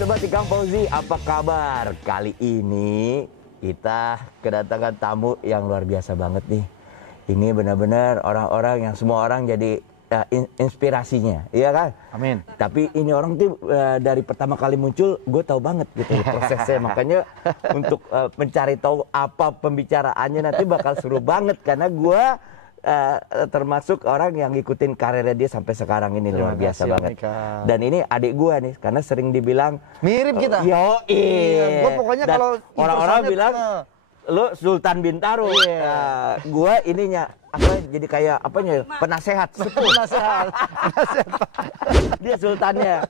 Sobat Ikang Fauzi, apa kabar? Kali ini kita kedatangan tamu yang luar biasa banget nih. Ini benar-benar orang-orang yang semua orang jadi inspirasinya, iya kan? Amin. Tapi ini orang tuh dari pertama kali muncul, gue tahu banget gitu prosesnya. Makanya untuk mencari tahu apa pembicaraannya nanti bakal seru banget karena gue termasuk orang yang ngikutin karirnya dia sampai sekarang ini. Luar biasa banget. Omika. Dan ini adik gua nih karena sering dibilang mirip kita. Iya. Gua pokoknya kalau orang-orang bilang lu Sultan Bintaro. Gua ininya apa jadi kayak apanya penasehat. Penasehat. Dia sultannya.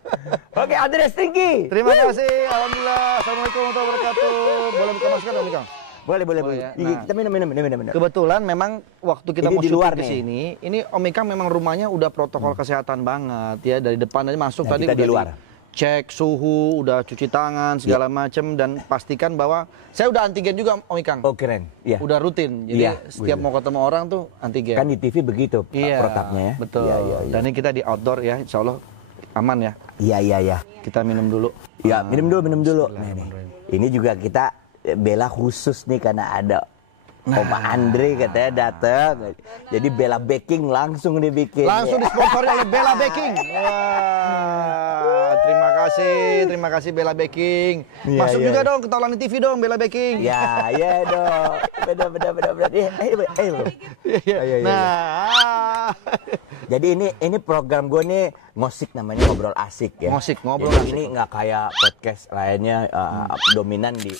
Oke, Andreas Tinggi. Terima kasih. Alhamdulillah. Assalamualaikum warahmatullahi wabarakatuh. Boleh buka masker dong, Kang? Boleh. Ya. Nah, kita minum. Kebetulan memang waktu kita mau syuting ke sini, ini Om Ikang memang rumahnya udah protokol kesehatan banget ya, dari depan aja masuk nah, tadi udah di luar. Cek suhu, udah cuci tangan segala macem dan pastikan bahwa saya udah antigen juga Om Ikang. Oh, keren. Iya. Udah rutin. Jadi setiap mau ketemu orang tuh antigen. Kan di TV begitu protapnya ya. Betul. Iya. Dan ini kita di outdoor ya, insya Allah aman ya. Iya. Kita minum dulu. Ya, minum dulu. Ini juga kita bela khusus nih karena ada Oma Andre katanya datang. Jadi Bella Baking langsung dibikin. Langsung disponsori oleh Bella Baking. Wah, terima kasih Bella Baking. Masuk juga dong ke Taulani TV dong Bella Baking. Ya dong. Benar. Nah. Jadi ini program gue nih ngosik namanya ngobrol asik ya. Ngobrol asik. Ini nggak kayak podcast lainnya dominan di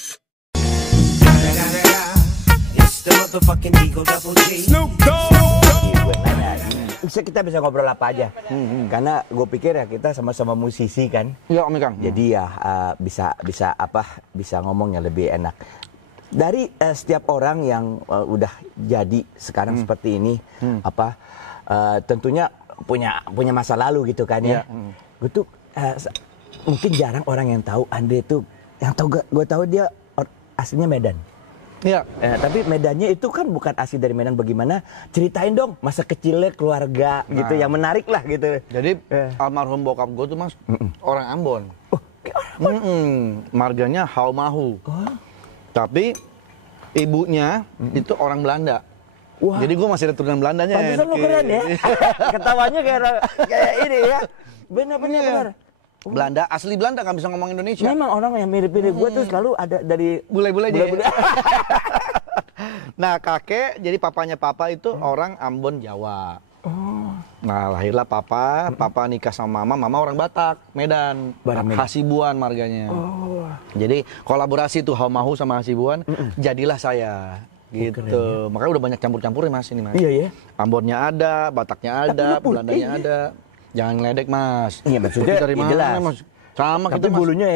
kita bisa ngobrol apa aja, karena gue pikir ya kita sama-sama musisi kan. Iya Om Ikang. Jadi ya bisa ngomongnya lebih enak. Dari setiap orang yang udah jadi sekarang seperti ini, tentunya punya masa lalu gitu kan ya. Gue tuh mungkin jarang orang yang tahu Andre tuh, yang gue tahu dia aslinya Medan. Iya. Tapi Medannya itu kan bukan asli dari Medan. Bagaimana? Ceritain dong masa kecilnya, keluarga gitu yang menarik lah gitu. Jadi almarhum bokap gue tuh Mas orang Ambon. Marganya Haumahu. Tapi ibunya itu orang Belanda. Wah. Jadi gue masih ada turunan Belandanya. Pantesan lo keren ya. Ketawanya kayak ini ya. Benar. Belanda, asli Belanda, nggak bisa ngomong Indonesia. Memang orang yang mirip-mirip gue tuh selalu ada dari bule-bule aja. Nah kakek, jadi papanya papa itu orang Ambon Jawa. Nah lahirlah papa nikah sama mama orang Batak, Medan. Hasibuan marganya. Jadi kolaborasi tuh Haumahu sama Hasibuan, jadilah saya. Gitu. Makanya udah banyak campur-campurnya Mas ini Mas. Iya ya. Ambonnya ada, Bataknya ada, Belandanya ada. Jangan ngeledek Mas. Iya maksudnya dari mana jelas. Mas? Sama tapi kita Mas. Bulunya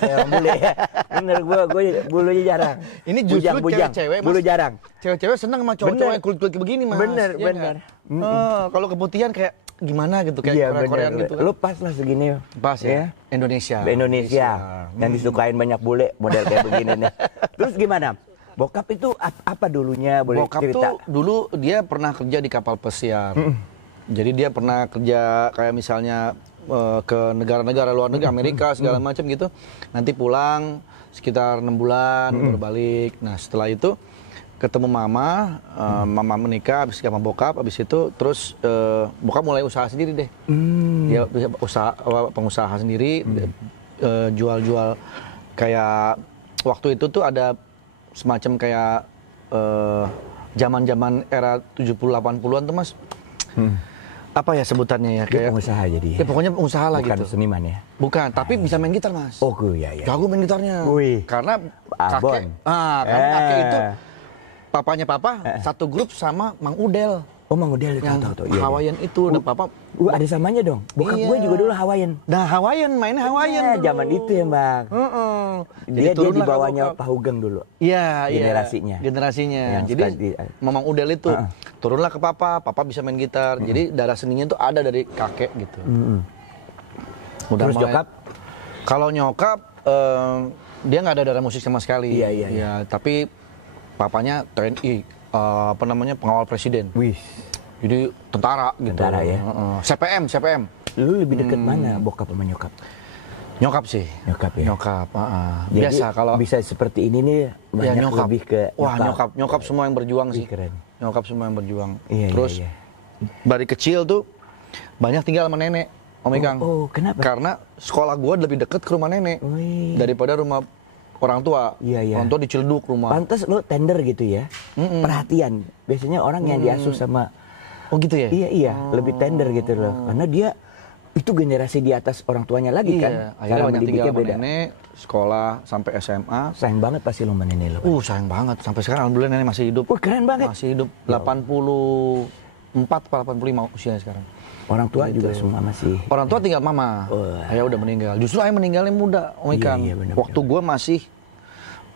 kayak bule ya. Bener gue bulunya jarang. Ini justru cewek-cewek Mas. Bulu jarang. Cewek-cewek senang sama cowok-cowok yang kulit-kulit begini Mas. Bener. Kalau keputihan kayak gimana gitu kayak Korea-Koreaan gitu kan. Lu pas lah segini. Pas ya. Indonesia. Yang disukain banyak bule model kayak begini nih. Terus gimana? Bokap itu apa dulunya? Boleh Bokap cerita? tuh dulu dia pernah kerja di kapal pesiar. Jadi dia pernah kerja kayak misalnya ke negara-negara luar negeri, Amerika segala macam gitu. Nanti pulang sekitar 6 bulan baru balik. Nah setelah itu ketemu mama menikah, habis sama bokap, habis itu terus bokap mulai usaha sendiri deh. Dia pengusaha sendiri, jual-jual kayak waktu itu tuh ada semacam kayak zaman-zaman era 70-80-an tuh Mas. Apa ya sebutannya ya? Kayak pengusaha jadi. Ya pokoknya pengusaha lah gitu. Bukan seniman ya? Bukan, tapi bisa main gitar Mas. Oh iya. Jago main gitarnya. Wih. Karena kakek, kakek itu papanya papa satu grup sama Mang Udel. Oh Mang Udel itu tahu. Hawaiian itu, dan papa. Ada samanya dong. Bokap gue juga dulu Hawaiian. Nah Hawaiian, mainnya Hawaiian. Zaman itu ya Bang. Dia di bawahnya Pak Hugeng dulu. Iya. Generasinya. Jadi Mamang Udel itu turunlah ke papa bisa main gitar. Jadi darah seninya itu ada dari kakek gitu. Terus nyokap? Kalau nyokap dia nggak ada darah musik sama sekali. Iya. Tapi papanya TNI, pengawal presiden. Wih. Jadi tentara gitu. Tentara ya. CPM. Lu lebih deket mana bokap sama nyokap? Nyokap sih. Nyokap ya. Nyokap. Jadi Biasa kalau bisa seperti ini nih banyak ya, nyokap. lebih ke Wah, nyokap semua yang berjuang sih. Keren. Nyokap semua yang berjuang. Iya, Terus iya. dari kecil tuh banyak tinggal sama nenek, Om Ikang. Oh, kenapa? Karena sekolah gua lebih deket ke rumah nenek Wih. daripada rumah orang tua. Iya, iya. Orang tua di Ciledug rumah. Pantes lo tender gitu ya. Perhatian. Biasanya orang yang diasuh sama Oh gitu ya? iya, lebih tender gitu loh. Karena dia itu generasi di atas orang tuanya lagi kan. Iya, akhirnya banyak tinggal sama beda. nenek, sekolah sampai SMA. Sayang banget pasti lo sama nenek lo. Sayang banget. Sampai sekarang alhamdulillah nenek masih hidup. Keren banget. Masih hidup 84 atau 85 usianya sekarang. Orang tua juga semua masih. Orang tua tinggal mama. Ayah udah meninggal. Justru ayah meninggalnya muda, Om Ikang. Iya, bener, Waktu gue masih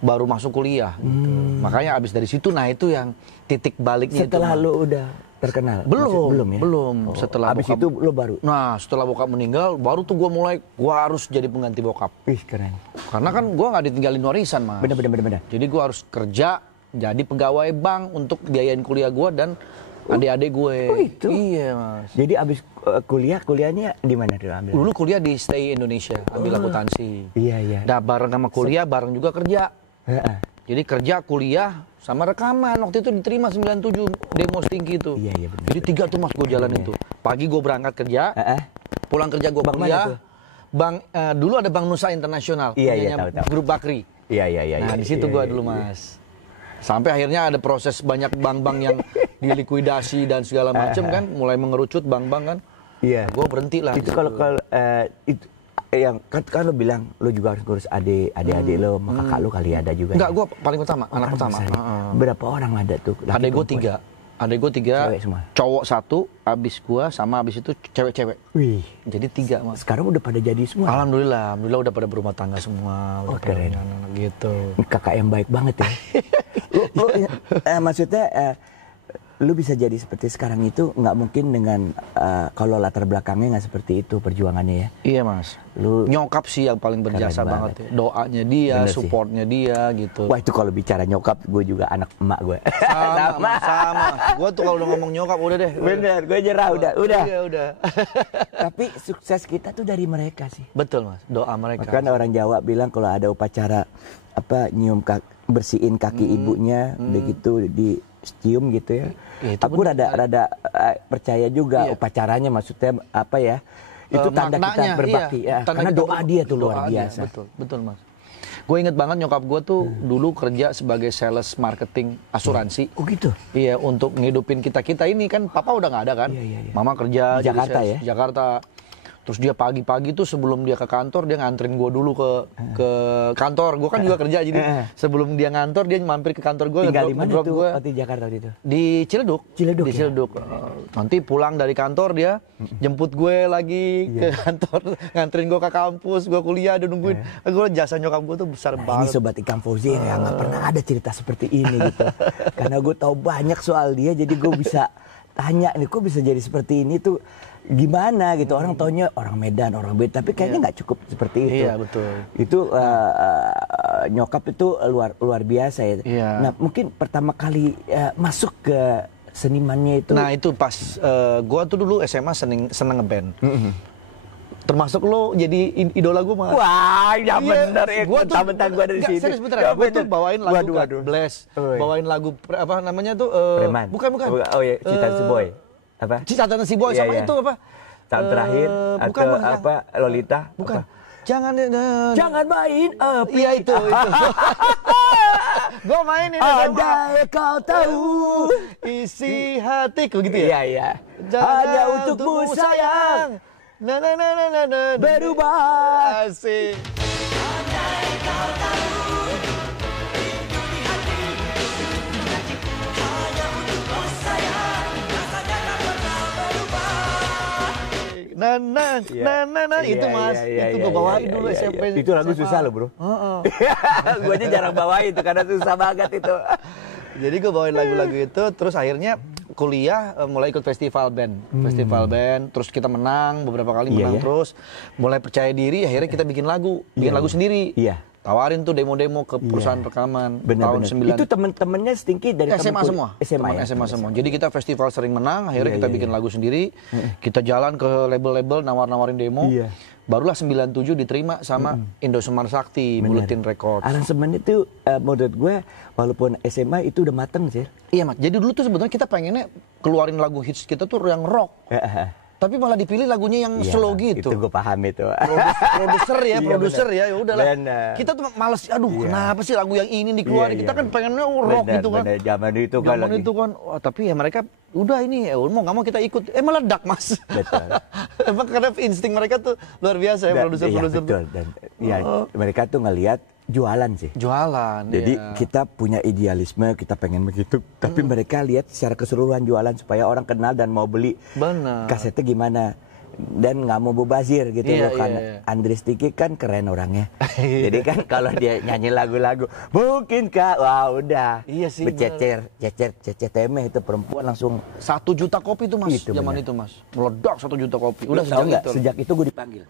baru masuk kuliah. Gitu. Makanya abis dari situ, nah itu yang titik baliknya. Setelah itu, lo udah terkenal? belum ya? Belum. Setelah abis bokap, itu lo baru? Nah, setelah bokap meninggal, baru tuh gue mulai, gue harus jadi pengganti bokap. Ih, keren. Karena kan gue nggak ditinggalin warisan, Mas. Bener. Jadi gue harus kerja, jadi pegawai bank untuk biayain kuliah gue dan adik-adik gue. Oh itu? Iya, Mas. Jadi abis kuliahnya di mana dulu ambil? Dulu kuliah di Stay Indonesia, ambil akuntansi. Iya. Nah, bareng sama kuliah, bareng juga kerja. Jadi kerja, kuliah, sama rekaman. Waktu itu diterima 97 demo Stinky itu. Iya, benar. Jadi 3 tuh Mas gue jalan itu. Pagi gue berangkat kerja, pulang kerja gue kuliah. Dulu ada Bank Nusa Internasional, tahu. Grup Bakri. Iya. Nah, di situ gue dulu, Mas. Sampai akhirnya ada proses banyak bank-bank yang dilikuidasi dan segala macam kan, mulai mengerucut bank-bank kan. Iya. Gue berhenti lah. Itu kalau itu yang kan lo bilang lo juga harus ngurus adik lo, sama kakak lo kali ada juga. Enggak, ya? gue paling pertama, anak pertama. Berapa orang ada tuh? Adek gue 3. Adek gue 3, Cewek semua? cowok 1, abis gue sama abis itu cewek-cewek. Wih. Jadi 3, Mas. Sekarang udah pada jadi semua? Alhamdulillah udah pada berumah tangga semua. Udah keren. anak-anak gitu. Kakak yang baik banget ya. lo maksudnya lu bisa jadi seperti sekarang itu nggak mungkin dengan kalau latar belakangnya nggak seperti itu perjuangannya ya. Iya, Mas. Lu nyokap sih yang paling berjasa banget ya. Doanya dia, bener supportnya dia gitu. Wah, itu kalau bicara nyokap, gue juga anak emak gue. Sama. Gue tuh kalau udah ngomong nyokap udah deh. Bener, gue nyerah udah. Iya, udah. Tapi sukses kita tuh dari mereka sih. Betul, Mas. Doa mereka. Kan orang Jawa bilang kalau ada upacara bersihin kaki ibunya begitu dicium gitu ya. Aku rada percaya juga upacaranya, maksudnya apa ya? Itu tanda kita berbakti ya. Karena doa dia tuh luar biasa. Betul, Mas. Gue inget banget nyokap gue tuh dulu kerja sebagai sales marketing asuransi. Oh gitu? Iya, untuk ngidupin kita ini kan papa udah nggak ada kan. Iya. Mama kerja di Jakarta ya? Di Jakarta. Terus dia pagi-pagi tuh sebelum dia ke kantor, dia nganterin gue dulu ke kantor. Gue kan juga kerja, jadi sebelum dia ngantor, dia mampir ke kantor gue. Tinggal di mana tuh waktu di Jakarta waktu itu? Di Ciledug. Di Ciledug. Nanti pulang dari kantor dia jemput gue lagi ke kantor, nganterin gue ke kampus, gue kuliah, dia nungguin. Gue jasa nyokap gue tuh besar banget. Ini Sobat Ikang Fauzi ya, nggak pernah ada cerita seperti ini gitu. Karena gue tahu banyak soal dia, jadi gue bisa tanya nih, kok bisa jadi seperti ini tuh gimana gitu. Orang taunya orang Medan, orang Beda, tapi kayaknya nggak cukup seperti itu. Iya, betul. Itu nyokap itu luar biasa ya. Iya. Nah, mungkin pertama kali masuk ke senimannya itu. Nah, itu pas gua tuh dulu SMA seneng ngeband. Termasuk lo jadi idola gue, Mas. Wah, ya bener ya. Gua tuh bentar gua dari sini. Serius beneran. Gua tuh bawain lagu Waduh. Bless. Oh, iya. Bawain lagu apa namanya tuh Preman. Bukan. Oh iya, Cita Si Boy. Apa? Cita Si Boy sama itu apa? Tahun terakhir bukan, atau apa? Lolita? Bukan. Apa? Jangan main api. Iya itu. Gue mainin Andai kau tahu isi hatiku gitu ya. Iya. Hanya untukmu sayang. Berubah. Asik. Andai kau tahu rindu di hati, hanya untukmu sayang, rasanya tak pernah berubah. Itu Mas, itu gue bawain dulu SMP. Itu lagu susah loh bro. Gue aja jarang bawain itu karena susah banget itu. Jadi gue bawain lagu-lagu itu, terus akhirnya kuliah mulai ikut festival band, terus kita menang beberapa kali terus, mulai percaya diri, akhirnya kita bikin lagu sendiri. Iya. Tawarin tuh demo-demo ke perusahaan rekaman tahun 9. Itu temen-temennya Stinky dari SMA semua. SMA semua. Jadi kita festival sering menang, akhirnya kita bikin lagu sendiri. Kita jalan ke label-label nawar-nawarin demo. Barulah 97 diterima sama Indosmar Sakti, Bulletin Records. Aransemen itu menurut gue walaupun SMA itu udah mateng sih. Iya Mas, jadi dulu tuh sebetulnya kita pengennya keluarin lagu hits kita tuh yang rock. Tapi malah dipilih lagunya yang slow gitu. Itu gue paham itu. Produser ya, Iya, produser ya, ya udahlah. Bener. Kita tuh males, aduh kenapa sih lagu yang ini dikeluarin? Iya, Kita iya. kan pengennya rock Bener, gitu kan. bener. Zaman itu kan Zaman lagi. itu kan, wah, tapi ya mereka udah ini, mau nggak mau kita ikut. Meledak Mas. Betul. Emang karena insting mereka tuh luar biasa ya, produser-produser. Iya, betul. Dan ya, mereka tuh ngelihat jualan sih. Jualan. Jadi ya. kita punya idealisme, kita pengen begitu. Tapi mereka lihat secara keseluruhan jualan supaya orang kenal dan mau beli. Benar. Kasetnya gimana. Dan nggak mau mubazir gitu Iya, loh. Karena iya. Andris Tiki kan keren orangnya. Jadi kan kalau dia nyanyi lagu-lagu, mungkin Kak, wah udah. Iya sih, Bececer temeh itu perempuan langsung. 1 juta kopi tuh Mas, Itu zaman benar. itu Mas. Meledak 1 juta kopi. Udah Udah tahu sejak nggak? itu. Sejak itu gue dipanggil.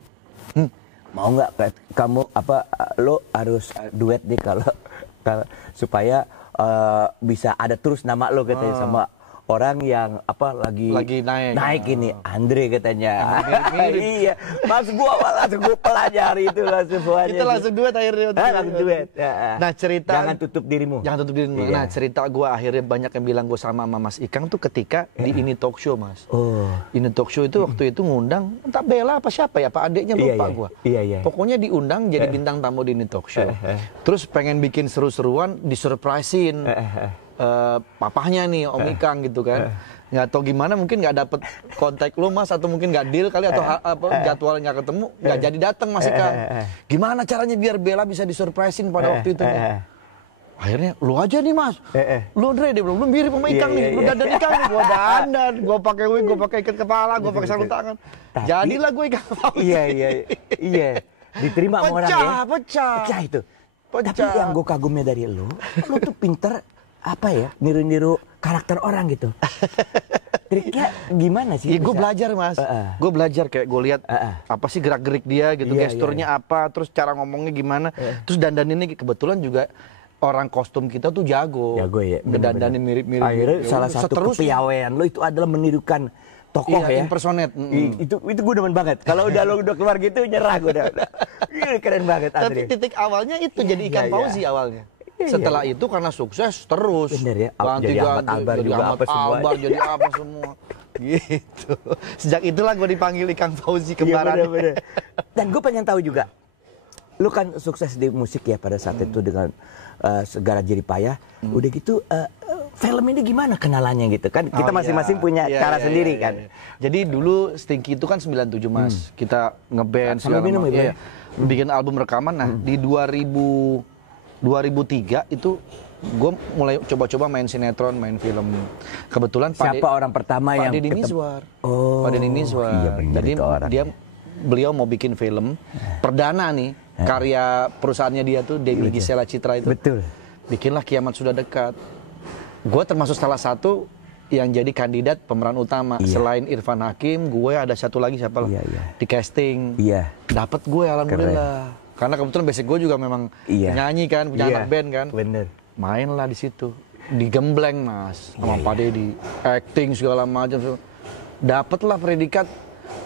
Mau nggak kamu lo harus duet nih kalau supaya bisa ada terus nama lo katanya sama orang yang lagi naik. ini Andre katanya. mirip-mirip. Iya, mas gua langsung gua pelajari itu langsung semuanya. Kita langsung duet akhirnya. Langsung duet. Nah cerita. Jangan tutup dirimu. Jangan tutup dirimu. Iya. Nah cerita gue akhirnya banyak yang bilang gue sama Mas Ikang tuh ketika di Ini Talk Show Mas. Oh. Ini Talk Show itu waktu itu ngundang entah Bella apa siapa ya, Pak adiknya Iya, lupa iya. gue. Iya, iya. Pokoknya diundang jadi bintang tamu di Ini Talk Show. Terus pengen bikin seru-seruan, disurprisein papahnya nih Om Ikang gitu kan. Nggak tahu gimana, mungkin nggak dapet kontak lu Mas, atau mungkin nggak deal kali, atau jadwalnya nggak ketemu, nggak jadi datang Mas Ikang. Gimana caranya biar Bella bisa disurprisein pada waktu itu nih? Akhirnya lu aja nih Mas, lu Andre, dia bilang lu mirip sama Ikang nih, lu dandan Ikang nih, gua dandan, gua pakai wig, gua pakai ikat kepala, gua pakai sarung tangan, jadilah gue Ikang Fauzi. Iya, diterima sama orang ya. Pecah itu. Pecah. Tapi yang gue kagumnya dari lu tuh pinter niru-niru karakter orang gitu. Triknya gimana sih? Iya, gue belajar Mas. Gue belajar kayak gue lihat apa sih gerak-gerik dia gitu, Iya, gesturnya apa, terus cara ngomongnya gimana, terus dandaninnya kebetulan juga orang kostum kita tuh jago. Jago ya. Ngedandanin mirip-mirip. Akhirnya gitu. salah satu Seterusnya. kepiawaian lo itu adalah menirukan tokoh Iya, ya. impersonate. Itu gue demen banget. Kalau udah keluar gitu nyerah gue udah. Keren banget Tapi Andre. titik awalnya itu jadi Ikang iya. Fauzi awalnya. Iya, Setelah itu karena sukses terus. Bener ya, Ganti-ganti, jadi Ahmad Albar jadi juga Ahmad apa semua. Albar, jadi apa semua. Gitu. Sejak itulah gue dipanggil Ikang Fauzi Iya, kembaran. bener. Dan gue pengen tahu juga, lu kan sukses di musik ya pada saat itu dengan segala jeripayah. Udah gitu, film ini gimana kenalannya gitu kan? Kita masing-masing punya cara sendiri kan. Jadi dulu Stinky itu kan 97 Mas. Kita ngeband Sambil segala minum macam. ya, Iya. Bikin album rekaman. Nah, di 2003 itu gue mulai coba-coba main sinetron, main film. Kebetulan Siapa orang pertama Pak yang Deddy ketemu? Mizwar. Oh, Pak Deddy Mizwar. iya bener Jadi itu orang. beliau mau bikin film perdana nih, karya perusahaannya dia tuh Dewi Gisela Citra itu. Betul. Bikinlah Kiamat Sudah Dekat. Gue termasuk salah satu yang jadi kandidat pemeran utama. Iya. Selain Irfan Hakim, gue ada satu lagi siapa lah. Iya. Di casting. Iya. Dapat gue alhamdulillah. Karena kebetulan basic gue juga memang Iya. penyanyi kan, punya Iya. anak band kan. Bener. Mainlah di situ. Digembleng Mas sama Pak Deddy. Acting segala macam. Dapatlah predikat.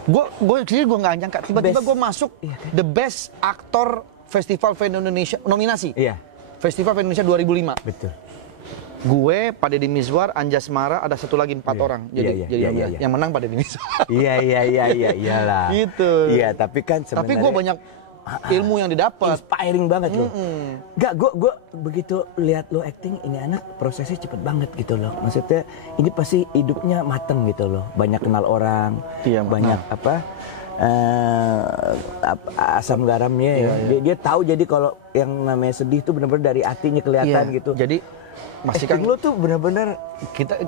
Gue nggak nyangka. Tiba-tiba Best. gue masuk the best actor Festival Film Indonesia nominasi. Iya. Festival Film Indonesia 2005. Betul. Gue, Pak Deddy Mizwar, Anjasmara, ada satu lagi 4 orang. Jadi Iya. yang menang Pak Deddy Mizwar. Iyalah. Gitu. Iya, tapi kan sebenarnya. Tapi gue banyak ilmu yang didapat. Inspiring banget loh. Enggak, gue begitu lihat lo acting, ini anak prosesnya cepet banget gitu loh. Maksudnya ini pasti hidupnya mateng gitu loh. Banyak kenal orang, Iya, banyak asam garamnya ya. Dia tahu jadi kalau yang namanya sedih tuh benar-benar dari hatinya kelihatan gitu. Jadi masih kan Acting lo tuh benar-benar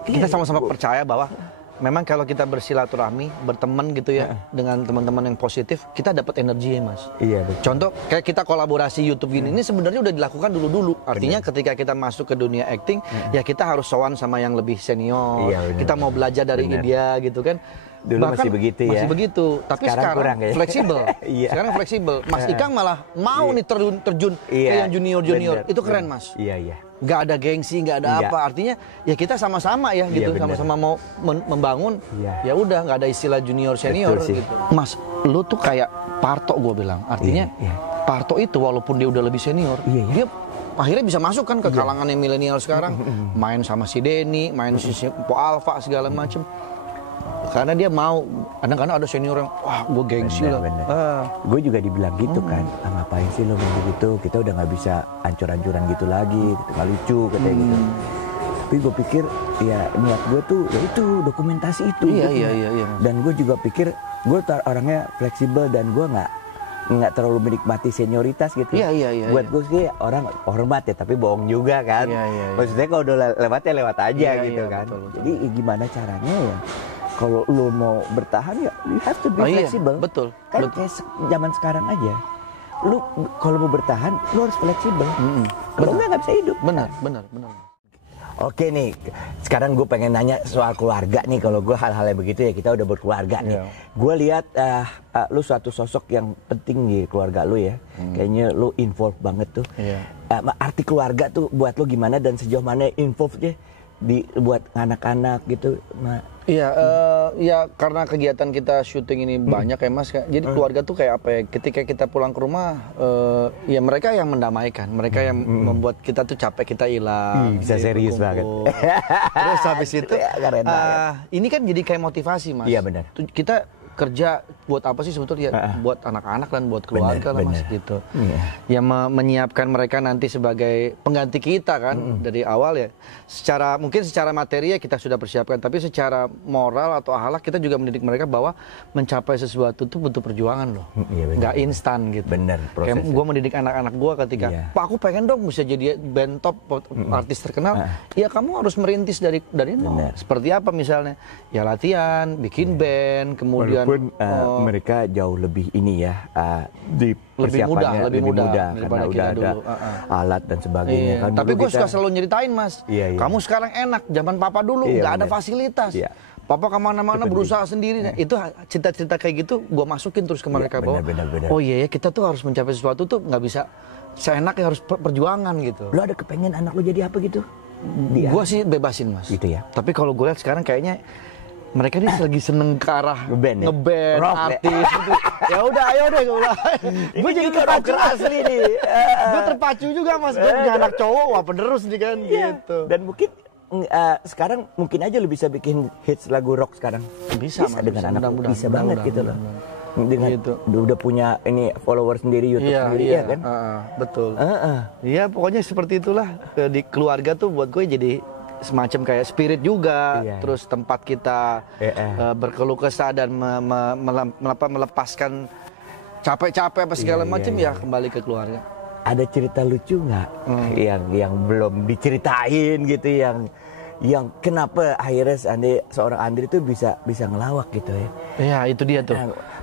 kita sama-sama percaya bahwa memang kalau kita bersilaturahmi, berteman gitu ya dengan teman-teman yang positif, kita dapat energi ya Mas. Iya betul. Contoh kayak kita kolaborasi YouTube gini, ini sebenarnya udah dilakukan dulu-dulu. Artinya ketika kita masuk ke dunia acting, ya kita harus sowan sama yang lebih senior. Iya, benar. Kita mau belajar dari dia gitu kan. Dulu masih begitu ya. Masih begitu, tapi sekarang kurang ya. fleksibel. Iya. Sekarang fleksibel. Mas Ikang malah mau nih terjun ke yang junior-junior. bener, Itu keren bener. Mas. Iya. Nggak ada gengsi, nggak ada Iya. apa. Artinya ya kita sama-sama ya gitu, bener. sama-sama mau membangun. Iya. Ya udah nggak ada istilah junior senior Betul sih. gitu. Mas, lu tuh kayak Parto gue bilang. Artinya Parto itu walaupun dia udah lebih senior, dia akhirnya bisa masuk kan ke kalangan yang milenial sekarang. Main sama si Denny, main si Po Alpha segala macem. Karena dia mau, kadang-kadang ada senior yang, wah gue gengsi lah. Gue juga dibilang gitu kan, ngapain sih lo begitu, kita udah nggak bisa ancur-ancuran gitu lagi, gitu, nggak lucu katanya gitu. Tapi gue pikir ya niat gue tuh ya itu dokumentasi itu. Iya. Dan gue juga pikir gue orangnya fleksibel dan gue nggak terlalu menikmati senioritas gitu. Iya. Buat gue sih orang hormat ya, tapi bohong juga kan. Iya. Maksudnya kalau udah lewat ya lewat aja gitu kan. Betul. Jadi gimana caranya ya? Kalau lo mau bertahan ya, you have to be flexible. Betul. Kan kayak zaman sekarang aja. Lu kalau mau bertahan, lu harus fleksibel. Kalau nggak bisa hidup. Benar. Oke nih, sekarang gue pengen nanya soal keluarga nih. Kalau gue hal-hal yang begitu ya kita udah berkeluarga nih. Gue lihat lu suatu sosok yang penting di keluarga lu ya. Kayaknya lu involve banget tuh. Arti keluarga tuh buat lu gimana dan sejauh mana involve-nya buat anak-anak gitu? Ya karena kegiatan kita syuting ini banyak ya Mas. Jadi keluarga tuh kayak apa ya? Ketika kita pulang ke rumah, ya mereka yang mendamaikan, mereka yang membuat kita tuh capek kita hilang. Bisa serius banget. Terus habis itu, ini kan jadi kayak motivasi Mas. Iya benar. Kita kerja buat apa sih sebetulnya? Buat anak-anak dan buat keluarga lah Mas gitu. Yang menyiapkan mereka nanti sebagai pengganti kita kan dari awal ya. Mungkin secara materi ya kita sudah persiapkan, tapi secara moral atau akhlak kita juga mendidik mereka bahwa mencapai sesuatu itu butuh perjuangan loh. Nggak instan gitu. Bener prosesnya. Kayak gue mendidik anak-anak gue ketika, Pak aku pengen dong bisa jadi band top artis terkenal. Ya kamu harus merintis dari nol. Seperti apa misalnya? Ya latihan, bikin band, kemudian mereka jauh lebih ini ya di persiapannya lebih mudah karena udah ada alat dan sebagainya kan. Tapi gue suka selalu nyeritain Mas, kamu sekarang enak, zaman Papa dulu nggak ada fasilitas. Papa kemana-mana berusaha sendiri. Itu cerita-cerita kayak gitu gue masukin terus ke mereka bahwa oh iya ya kita tuh harus mencapai sesuatu tuh nggak bisa seenaknya, harus perjuangan gitu. Lo ada kepengen anak lo jadi apa gitu? Gue sih bebasin Mas. Gitu ya. Tapi kalau gue lihat sekarang kayaknya mereka ini lagi seneng ke arah ngeband, artis gitu. Ya udah, ayo deh gue bilang. Gue jadi terpacu asli nih. Gue terpacu juga Mas. Gue punya anak cowok, wah penerus nih kan gitu. Dan mungkin sekarang mungkin aja lu bisa bikin hits lagu rock sekarang. Bisa dengan anak lu bisa banget gitu loh. Dengan gitu. Udah punya ini follower sendiri, YouTube sendiri ya kan? Betul. Iya pokoknya seperti itulah. Di keluarga tuh buat gue jadi semacam kayak spirit juga, terus tempat kita berkeluh kesah dan melepaskan capek-capek apa segala macam ya kembali ke keluarga. Ada cerita lucu nggak yang belum diceritain gitu, yang kenapa akhirnya seorang Andri itu bisa ngelawak gitu ya? Iya itu dia tuh.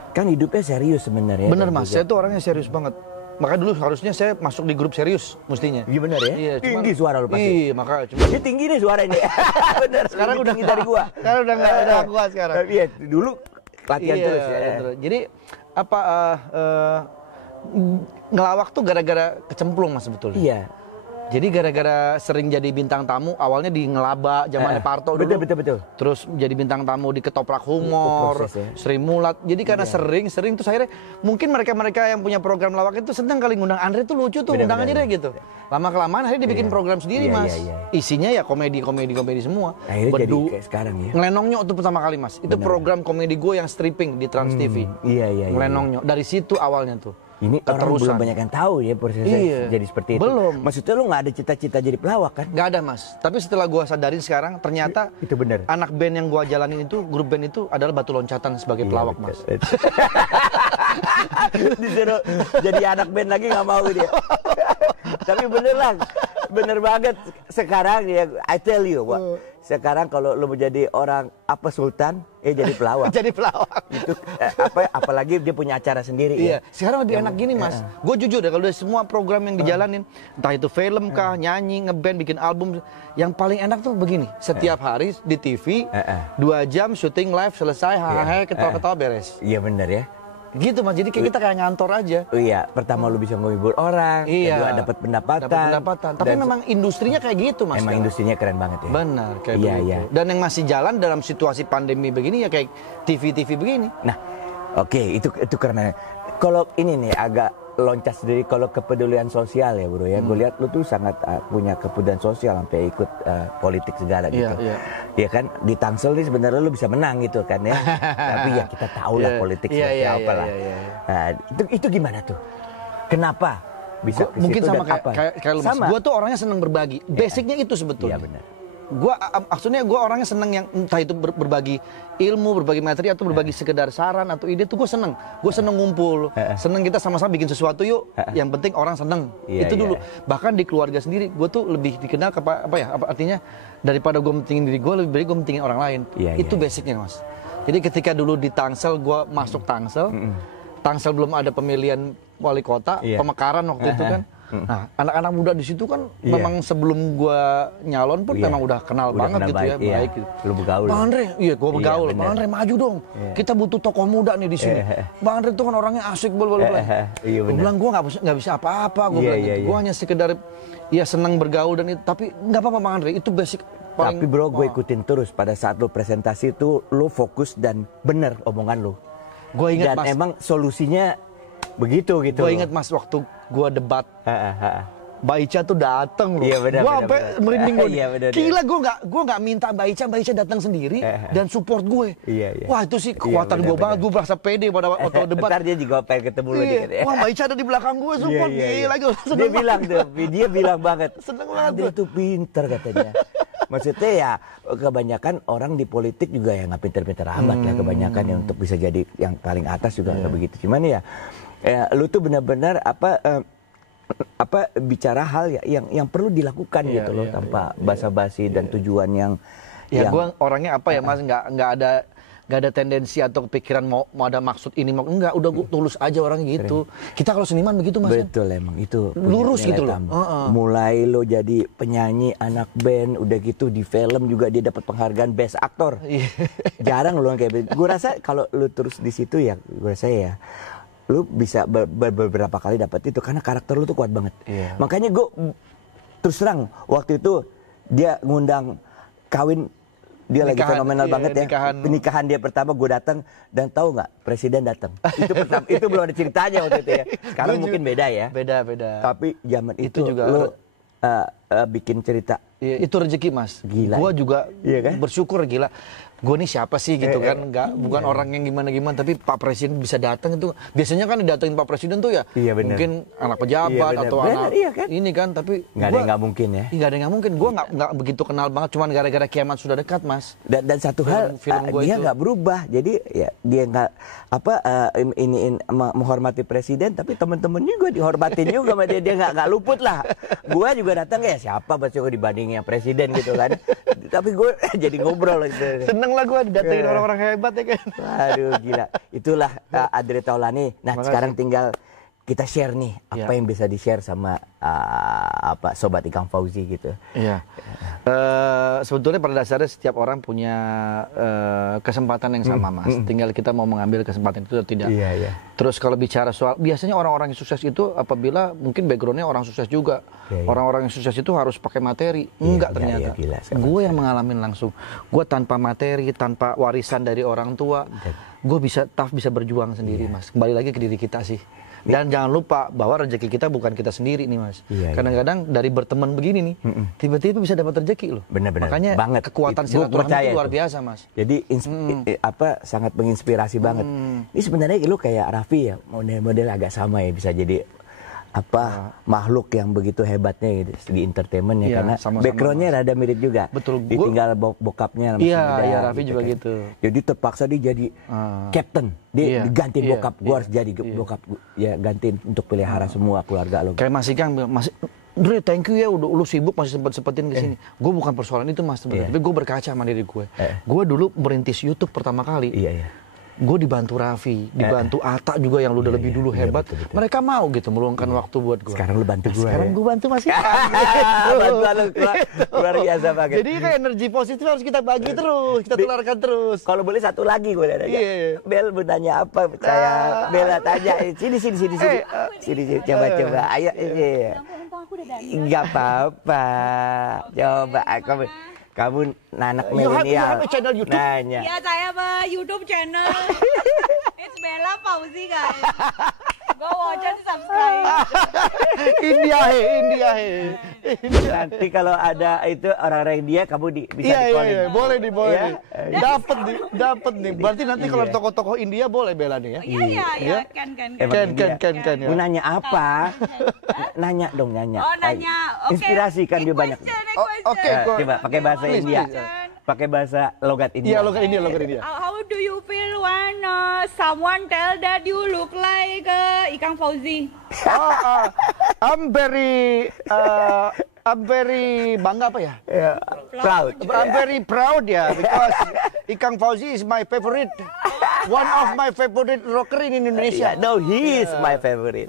Kan hidupnya serius sebenarnya. Bener Mas, saya tuh orangnya serius banget. Makanya dulu harusnya saya masuk di grup serius mestinya. Iya benar ya? Iya, tinggi suara lu pasti. Iya, makanya Ini tinggi nih suaranya. Benar. Sekarang udah tinggi dari gua. Sekarang udah enggak kuat sekarang. Iya, dulu latihan terus ya. Jadi apa ngelawak tuh gara-gara kecemplung Mas sebetulnya. Iya. Jadi gara-gara sering jadi bintang tamu, awalnya di Ngelaba, zamannya Parto dulu. Betul. Terus jadi bintang tamu di Ketoprak Humor, Sri Mulat. Jadi karena sering terus akhirnya mungkin mereka-mereka yang punya program lawak itu senang kali ngundang Andre tuh lucu tuh, undang aja deh gitu. Lama-kelamaan akhirnya dibikin program sendiri Mas. Isinya ya komedi semua. Akhirnya jadi kayak sekarang ya. Ngelenongnya itu pertama kali Mas. Itu program komedi gue yang stripping di Trans TV. Iya. Ngelenongnya. Dari situ awalnya tuh. Ini orang belum banyak yang tahu ya prosesnya jadi seperti itu. Belum. Maksudnya lu nggak ada cita-cita jadi pelawak kan? Nggak ada Mas. Tapi setelah gua sadarin sekarang ternyata itu benar. Anak band yang gua jalanin itu, grup band itu adalah batu loncatan sebagai pelawak Mas. Disuruh jadi anak band lagi nggak mau dia. Tapi bener banget sekarang ya. I tell you, sekarang kalau lu menjadi orang sultan, jadi pelawak. Jadi pelawak. Itu apalagi dia punya acara sendiri. Iya. Sekarang lebih enak gini Mas. Gue jujur ya kalau dari semua program yang dijalanin, entah itu film kah, nyanyi, ngeband, bikin album, yang paling enak tuh begini. Setiap hari di TV, 2 jam syuting live selesai, ketawa-ketawa beres. Iya bener ya. Gitu Mas, jadi kita kayak ngantor aja. Iya, pertama lu bisa menghibur orang, kedua dapat pendapatan. Tapi memang industrinya kayak gitu Mas. Emang industrinya keren banget ya. Benar, kayak begitu. Dan yang masih jalan dalam situasi pandemi begini ya kayak TV-TV begini. Nah, Oke, itu karena kalau ini nih agak loncat sendiri kalau kepedulian sosial ya bro ya. Gue lihat lu tuh sangat punya kepedulian sosial sampai ikut politik segala gitu. Ya kan di Tangsel nih sebenarnya lu bisa menang gitu kan ya. Tapi ya kita tahu lah politik seperti apa lah. Nah, itu gimana tuh? Kenapa bisa ke mungkin situ sama dan apa? kayak lu mas. Gue tuh orangnya seneng berbagi. Basicnya itu sebetulnya. Iya benar. Maksudnya gue orangnya seneng yang entah itu berbagi ilmu, berbagi materi atau berbagi sekedar saran atau ide tuh gue seneng. Gue seneng ngumpul, seneng kita sama-sama bikin sesuatu yuk. Yang penting orang seneng. Itu dulu. Bahkan di keluarga sendiri gue tuh lebih dikenal ke artinya daripada gue mentingin diri gue lebih baik gue mentingin orang lain. Itu basicnya mas. Jadi ketika dulu di Tangsel gue masuk Tangsel, Tangsel belum ada pemilihan wali kota, pemekaran waktu itu kan. Nah, anak-anak muda di situ kan memang sebelum gua nyalon pun memang udah kenal banget gitu baik gitu. Lu bergaul. Bang Andre, gua bergaul. Bang Andre maju dong. Kita butuh tokoh muda nih di sini. Bang Andre tuh kan orangnya asik bol. Gua bilang gua nggak bisa apa-apa, gua bilang gitu. Gua hanya sekedar senang bergaul dan itu, tapi nggak apa-apa Bang Andre, itu basic. Tapi bro, gue ikutin terus pada saat lu presentasi itu lu fokus dan bener omongan lu. Gua ingat dan mas, emang solusinya begitu gitu. Gue ingat mas waktu gue debat, Mbak Ica tuh dateng loh. Iya, benar, gue sampai merinding gue. Iya, benar, gila gue nggak minta Mbak Ica datang sendiri dan support gue. Iya. Wah itu sih kekuatan gue banget. Gue merasa pede pada waktu debat. Ntar dia juga pengen ketemu lu dikit ya. Wah Mbak Ica ada di belakang gue support. Gila gue dia bilang tuh, dia bilang banget. Seneng banget. Dia tuh pinter katanya. Maksudnya ya kebanyakan orang di politik juga ya nggak pinter-pinter amat ya kebanyakan yang untuk bisa jadi yang paling atas juga nggak begitu. Cuman ya lu tuh benar-benar bicara hal yang perlu dilakukan gitu loh tanpa basa-basi dan tujuan yang gue orangnya mas nggak ada tendensi atau kepikiran mau ada maksud ini enggak, udah gue tulus aja orang gitu. Kita kalau seniman begitu mas. Betul emang itu lurus gitu loh. Mulai lo jadi penyanyi anak band udah gitu di film juga dia dapat penghargaan best aktor. Jarang lo kayak begitu. Gue rasa kalau lo terus di situ ya gue rasa ya lu bisa beberapa kali dapat itu karena karakter lu tuh kuat banget. Makanya gue terus terang waktu itu dia ngundang kawin dia lagi fenomenal banget ya. Pernikahan dia pertama gue datang dan tahu nggak presiden datang. Itu pertama itu belum ada ceritanya waktu itu ya. Sekarang mungkin beda ya. Beda. Tapi zaman itu juga lu bikin cerita. Itu rezeki mas. Gila. Gue juga kan? bersyukur gila. Gue nih siapa sih gitu kan, bukan orang yang gimana tapi Pak Presiden bisa datang itu. Biasanya kan didatengin Pak Presiden tuh ya mungkin anak pejabat atau anak kan? Ini kan, tapi nggak ada yang nggak mungkin ya. Nggak ada yang nggak mungkin. Gue nggak begitu kenal banget, cuman gara-gara kiamat sudah dekat mas. Dan satu hal dia nggak berubah, jadi ya dia nggak menghormati presiden, tapi temen-temen juga dihormatin juga sama dia nggak luput lah. Gue juga datang ya siapa pasti dibandingin presiden gitu kan. Tapi gue jadi ngobrol gitu. Seneng lah gue didatengin orang-orang hebat ya kan. Aduh gila. Itulah Andre Taulani. Nah sekarang tinggal kita share nih apa yang bisa di-share sama Sobat Ikang Fauzi gitu. Iya. Sebetulnya pada dasarnya setiap orang punya kesempatan yang sama mas. Tinggal kita mau mengambil kesempatan itu atau tidak. Iya. Terus kalau bicara soal, biasanya orang-orang yang sukses itu apabila mungkin backgroundnya orang sukses juga. Orang-orang yang sukses itu harus pakai materi. Enggak ternyata. Gue yang mengalami langsung. Gue tanpa materi, tanpa warisan dari orang tua, gue bisa berjuang sendiri mas. Kembali lagi ke diri kita sih. Dan jangan lupa bahwa rezeki kita bukan kita sendiri nih mas. Kadang-kadang dari berteman begini nih, tiba-tiba bisa dapat rezeki loh. Benar-benar. Makanya kekuatan silaturahmi itu luar biasa mas. Jadi sangat menginspirasi banget. Ini sebenarnya lu kayak Raffi ya, model-model agak sama ya, bisa jadi makhluk yang begitu hebatnya gitu di entertainment ya, karena backgroundnya rada mirip juga. Betul. Ditinggal bokapnya. Iya, Raffi juga gitu. Jadi terpaksa dia jadi captain. Dia digantiin bokap. Gue harus jadi bokap. Ya gantiin untuk pelihara semua keluarga lo. Kayak Mas Ikang, Dre, thank you ya, udah lu sibuk masih sempetin kesini. Gue bukan persoalan itu mas, tapi gue berkaca sama diri gue. Gue dulu merintis YouTube pertama kali. Gue dibantu Raffi, dibantu Atta juga yang udah lebih dulu hebat. Betul. Mereka mau gitu meluangkan waktu buat gue. Sekarang lu bantu gue. Sekarang gue bantu Mas Ikang. Bantuan lu luar biasa banget. Jadi kayak energi positif harus kita bagi terus, kita tularkan terus. Kalau boleh satu lagi gue nanya. Bel mau nanya apa? Saya Bella tanya. Sini. Sini coba. Ayo. Enggak apa-apa. Coba kamu anak milenial. You have a channel YouTube? Nanya. Iya, saya YouTube channel. It's Bella Fauzi guys. Go watch and subscribe. India he. Nanti kalau ada itu orang-orang India kamu bisa Iya, di-calling. boleh nih, boleh Ya? nih. Dapat nih. Berarti nanti kalau tokoh-tokoh India boleh Bella nih ya. Iya, kan. Kan ya. Mau nanya apa? Nanya dong, nanya. Oh, nanya. Oke. Inspirasi kan dia banyak. Oke, Coba pakai bahasa Please, India. please. Pakai bahasa logat Iya, India. logat India. How do you feel when someone tell that you look like Ikang Fauzi? I'm very bangga apa ya? Ya, proud. I'm very proud ya, because Ikang Fauzi is my favorite. One of my favorite rocker in Indonesia. Yeah, no, he is my favorite.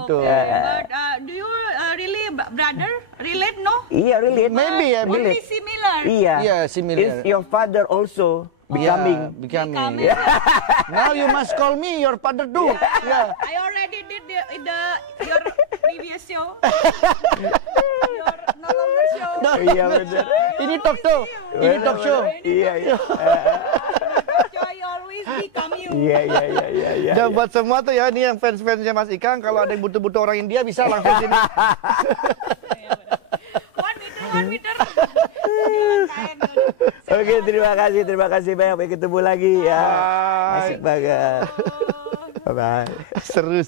Itu. But do you really brother relate no? Iya, really. Maybe ya, Only similar. Iya. Iya, similar. Is your father also becoming? Becoming. Now you must call me your father too. Yeah. I already did your previous show. Your no longer show. Iya benar. Ini talk show. Ini talk show. Iya. I always become you. Iya. Dan buat semua tuh ya, ini yang fans-fansnya Mas Ikang, kalau ada yang butuh-butuh orang India bisa langsung sini. 1 meter. Jualan kain. Oke, terima kasih banyak. Sampai ketemu lagi ya. Asik banget. Bye bye. Seru.